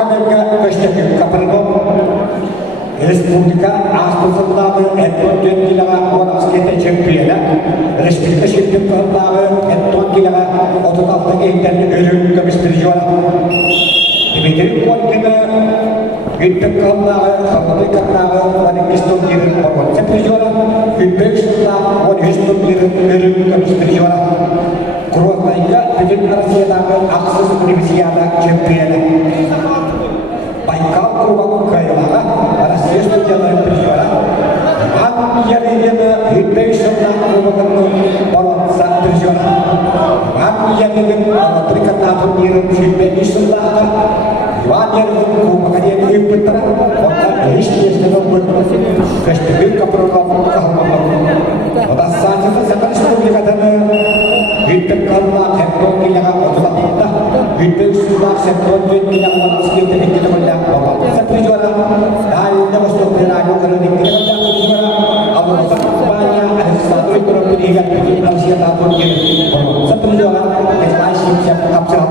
Amerika Köşkteki kapının Respublika Asposundagı Etton Dönkilaga Onaskete Çempiyona Respublika Şirketindagı Etton Kilaga Ototaltı Eğitimli Ölüm Komisyonu Dimitri Kuankina Güttük Kalnağı Kapılı Kalnağı Vanikiston Girin Orman Çempiyona Güttük Sunda Vanikiston Girin Ölüm Komisyonu Kurvatlayla bütün Asya'dagı Aksız Universiyada Çempiyona Baikal Kurban Kayalara Rusya Studiyaları Prisyona An Yanıgını Hütbeyson'dan Kurban'ın Balansa Prisyona An Yanıgını Trikatna Pemirin Hütbeyson'dan Yuan Yanıgını Kurban'ın Hütbeyson'dan Kurban'ın Hütbeyson'dan Köşkü Kapırı'ndan Kahramanlar Oda sancısı Zaman Respublika'dan Hütbeyson'dan Hepton Kilaga Otomatikta Hütbeyson'dan Hepton Kilaga Otomatikta Seperti juara, dan mesti berlalu kalau di kita tidak juara, Allah banyak ada sesuatu yang perlu diingat bagi manusia tahun ini. Seperti juara, kita siap absalom.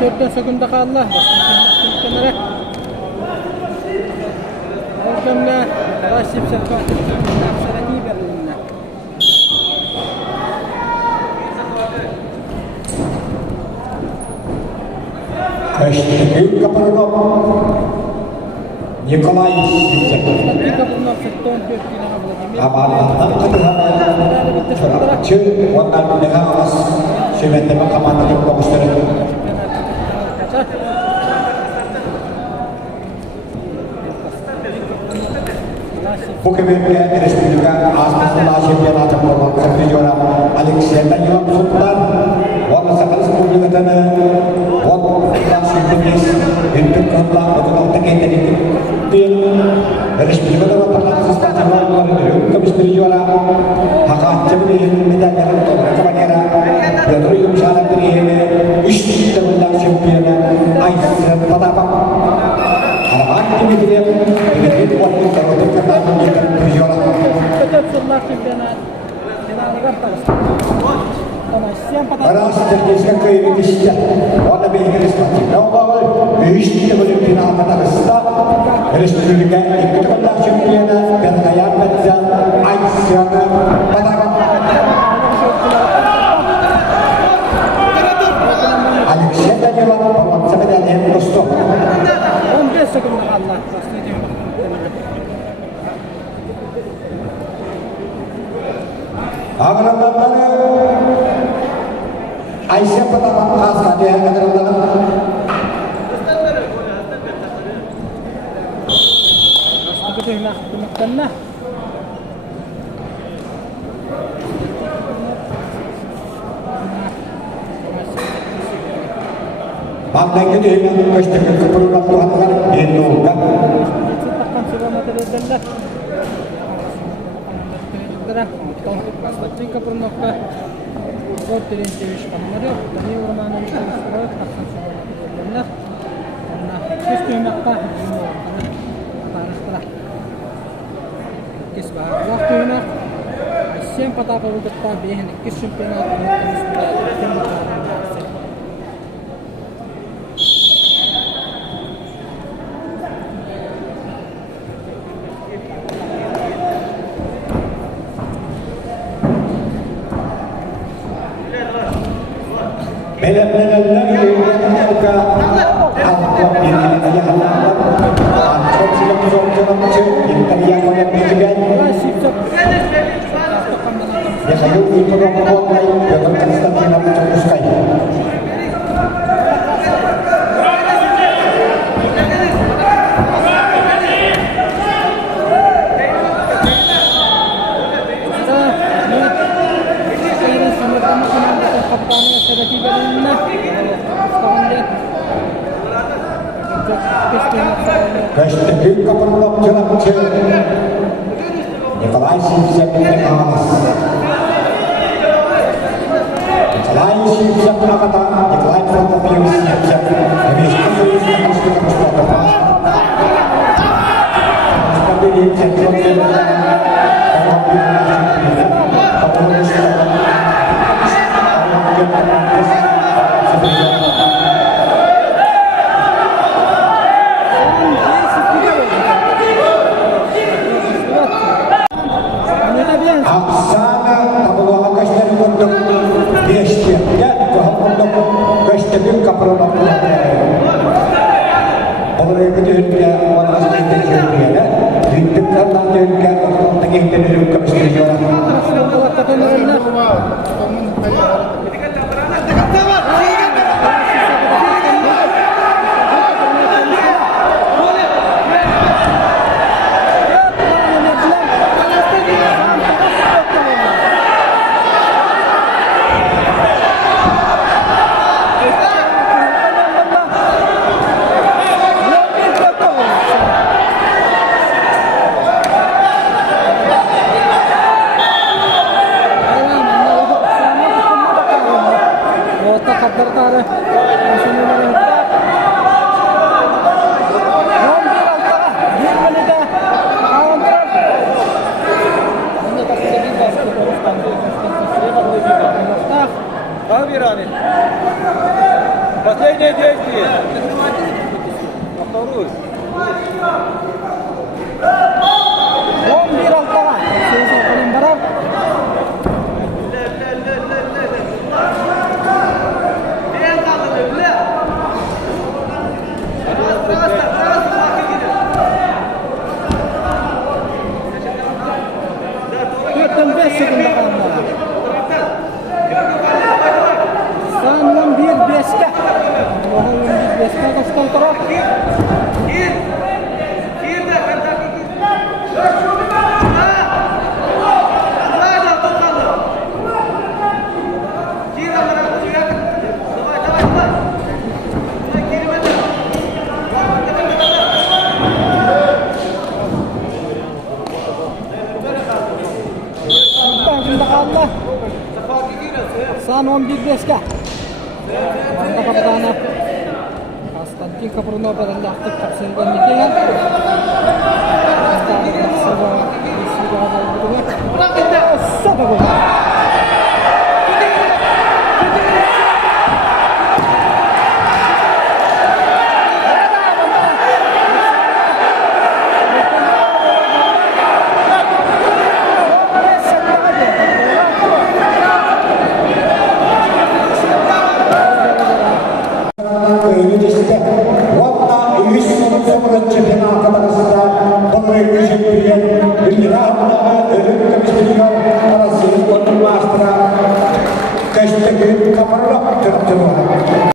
Dörtten sekunda kaldı. Kenara. Ortamda Rasim Serkan. Seraki Berlin'e. Köşkteki kapının Nikolay Amanattan ketuhanan Çorakçı Ondan Nehamas Süvendeme Kamanlık Komisyonu Bukit Respublika Asposunda Şempiyonatı Format Seperti juara Alexander Yuan Sultan Wala Sakal Republika'dan Wala Sülbünis Untuk Kota Ototal Teketen Tim Respublika'da Wala Sistem Juara Komisyonu juara Hak Cemil Medalya Kebanyakan Piotr Yumsana Beriene Üstü Tengah Şempiyonat Aisyah Patapak Harapan Dimitri Wakil Ketua Ketua Perjuangan Setelah Chempionat Para terjadi ke Indonesia, orang Inggris mati. Nawal, Indonesia boleh final kata Resta, Respublika ikut kepada Chempionat dan kayak macam Aisyah Patakan. Alexia dan Yuan Pawan sebenarnya yang kosong. Agar-agar Aisyah pertama khas kali agar-agar Bangda itu yang Köşkteki keperluan Tuhan kan diindukan. Пластинка пронокта от терентевиш панамарё тани орманын чыгышыры таксан субарна на кестемакка тарыштыра кесба вактына сем патапа удатта бехин кес чемпионат Benar-benar mereka awak ini ayah anak antara silam kita yang banyak dijual ya kayu itu orang lain dalam konstan yang cukup sekali Köşkteki kapının jalan Николай Сивцев Аlas. Николай Сивцев Агата, Николай Прокопьевич Сивцев. Вместе с Aksana tablo akasnya untuk gestur dan untuk gestur kaprolog. Oleh itu dia orang asli dia ada di dekat nanti dia orang tengah tengah ke gestur. Последнее действие. Вторую. Он бирал тага. Сейсо колен барар. Төрттен 5 секунд қалды. Саннан 1-5-ке. Оған 1-5-ке қосқан тұрып. Сан 11-ке. Анда капитаны Константин Капрунов берілді ақтық тапсырылған екен.